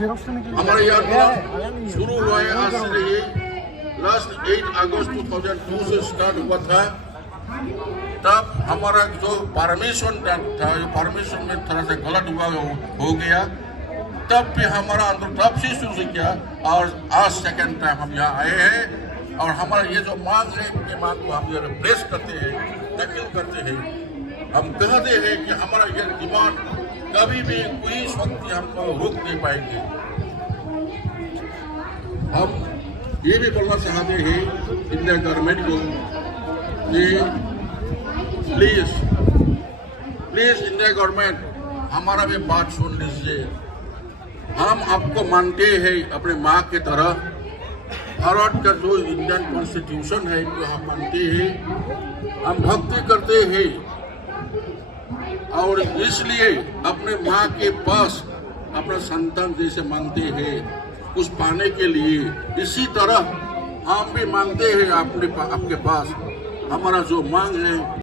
हमारे यहाँ शुरू हुआ है आज से ही लास्ट 8 अगस्त 2002 से स्टार्ट हुआ था। तब हमारा जो परमिशन था ये परमिशन में थोड़ा सा गलत हो गया। तब भी हमारा अंदर तब से शुरू किया और आज सेकेंड टाइम हम यहाँ आए हैं और हमारा ये जो मांग है ये मांग को हम ये प्रेस करते हैं, दाखिल करते हैं। हम कहते हैं कि हमारा ये डिमांड कभी भी कोई शक्ति हमको रोक नहीं पाएंगे। हम ये भी बोलना चाहते हैं इंडिया गवर्नमेंट को कि प्लीज इंडिया गवर्नमेंट हमारा भी बात सुन लीजिए। हम आपको मानते हैं अपने माँ की तरह। भारत का जो इंडियन कॉन्स्टिट्यूशन है जो हम मानते हैं, हम भक्ति करते हैं और इसलिए अपने माँ के पास अपना संतान जैसे मांगते हैं कुछ पाने के लिए। इसी तरह हम भी मांगते हैं आपके पास हमारा जो मांग है